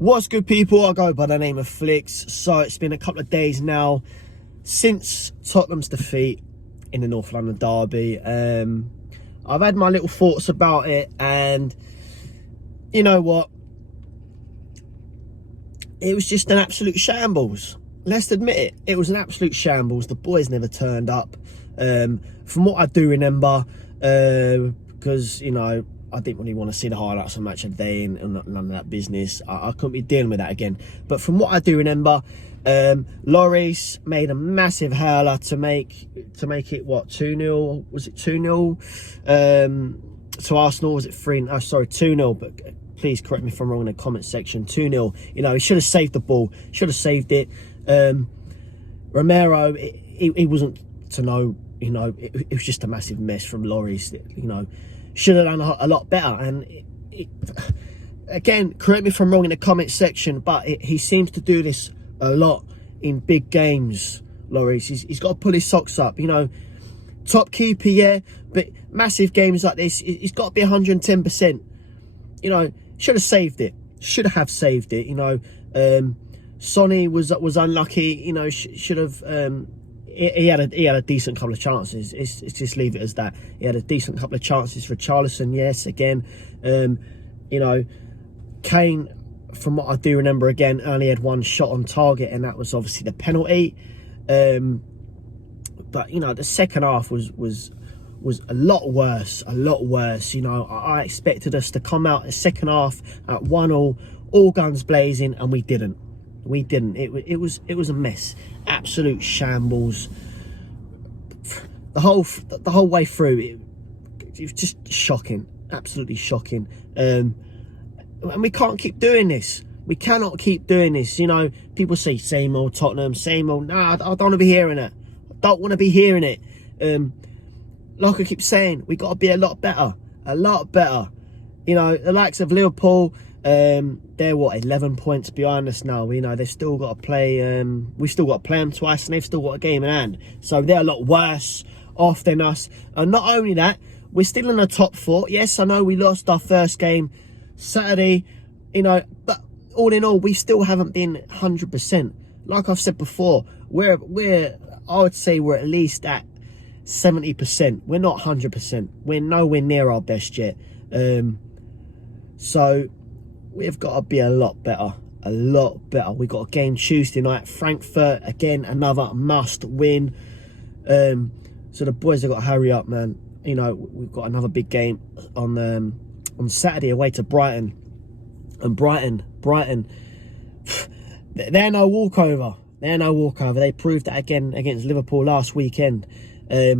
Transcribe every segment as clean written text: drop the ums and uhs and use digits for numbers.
What's good, people? I go by the name of Flicks. So it's been a couple of days now since Tottenham's defeat in the North London derby. I've had my little thoughts about it, and you know what? It was just an absolute shambles. Let's admit it. It was an absolute shambles. The boys never turned up. From what I do remember, because, you know, I didn't really want to see the highlights of match of the day and none of that business. I couldn't be dealing with that again. But from what I do remember, Lloris made a massive howler to make it, what, 2-0? Was it 2-0 to Arsenal? Was it 3? Oh, sorry, 2-0. But please correct me if I'm wrong in the comment section. 2-0. You know, he should have saved the ball. Should have saved it. Romero, he wasn't to know. You know, it was just a massive mess from Lloris. You know, should have done a lot better. And again, correct me if I'm wrong in the comment section, but he seems to do this a lot in big games. Lloris, he's got to pull his socks up. You know, top keeper, yeah, but massive games like this, he's got to be 110%. You know, should have saved it. Should have saved it. You know, Sonny was unlucky. You know, should have. He had a decent couple of chances. It's just leave it as that. He had a decent couple of chances for Charlison. Yes, again, you know, Kane, from what I do remember, again, only had one shot on target, and that was obviously the penalty. But you know, the second half was a lot worse. A lot worse. You know, I expected us to come out the second half at 1-1, all guns blazing, and we didn't. We didn't. It was a mess. Absolute shambles. The whole way through, it was just shocking. Absolutely shocking. And we can't keep doing this. We cannot keep doing this. You know, people say same old Tottenham, same old. Nah, I don't want to be hearing it. I don't want to be hearing it. Like I keep saying, we got to be a lot better. A lot better. You know, the likes of Liverpool. They're what, 11 points behind us now. You know, they've still got to play. We've still got to play them twice, and they've still got a game in hand. So they're a lot worse off than us. And not only that, we're still in the top 4. Yes, I know we lost our first game Saturday. You know, but all in all, we still haven't been 100%. Like I've said before, I would say we're at least at 70%. We're not 100%. We're nowhere near our best yet. So we've got to be a lot better. A lot better. We've got a game Tuesday night. Frankfurt, again, another must win. So the boys have got to hurry up, man. You know, we've got another big game on Saturday away to Brighton. And Brighton, they're no walkover. They're no walkover. They proved that again against Liverpool last weekend. They're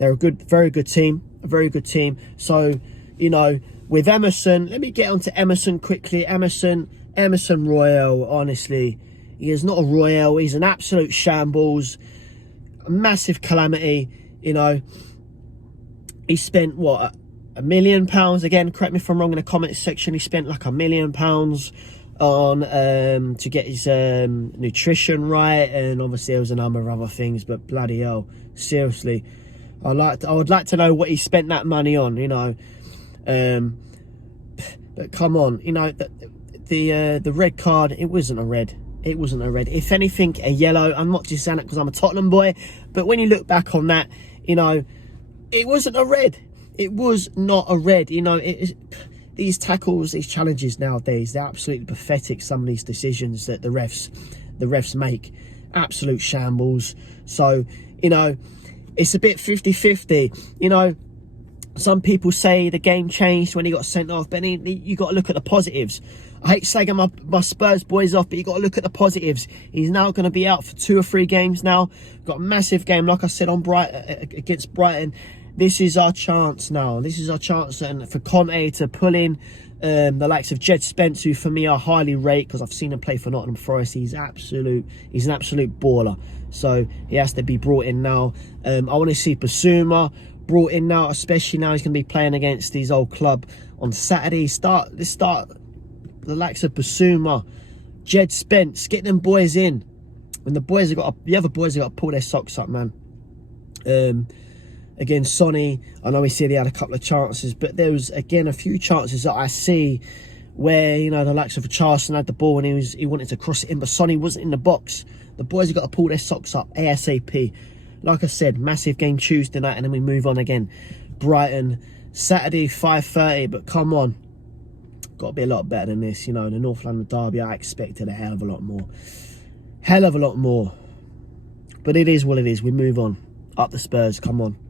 a very good team. A very good team. So, you know, with Emerson, let me get on to Emerson quickly. Emerson Royal, honestly, he is not a Royal. He's an absolute shambles, a massive calamity. You know, he spent what, £1 million again. Correct me if I'm wrong in the comments section. He spent like £1 million on to get his nutrition right, and obviously there was a number of other things. But bloody hell, seriously, I would like to know what he spent that money on. You know. But come on, you know, the red card, it wasn't a red. It wasn't a red. If anything, a yellow. I'm not just saying it because I'm a Tottenham boy, but when you look back on that, you know, it wasn't a red. It was not a red. You know, these tackles, these challenges nowadays, they're absolutely pathetic. Some of these decisions that the refs make, absolute shambles. So, you know, it's a bit 50-50. You know, some people say the game changed when he got sent off, but you got to look at the positives. I hate slagging my Spurs boys off, but you got to look at the positives. He's now going to be out for 2 or 3 games now. Got a massive game, like I said, on against Brighton. This is our chance now. This is our chance, and for Conte to pull in the likes of Jed Spence, who for me I highly rate because I've seen him play for Nottingham Forest. He's an absolute baller. So he has to be brought in now. I want to see Basuma brought in now, especially now he's going to be playing against his old club on Saturday. Let's start the likes of Basuma, Jed Spence, get them boys in. And the other boys have got to pull their socks up, man. Again, Sonny, I know he said he had a couple of chances, but there was, again, a few chances that I see where, you know, the likes of Charleston had the ball and he wanted to cross it in, but Sonny wasn't in the box. The boys have got to pull their socks up ASAP. Like I said, massive game Tuesday night, and then we move on again. Brighton, Saturday, 5:30, but come on. Got to be a lot better than this, you know. The North London derby, I expected a hell of a lot more. Hell of a lot more. But it is what it is. We move on. Up the Spurs, come on.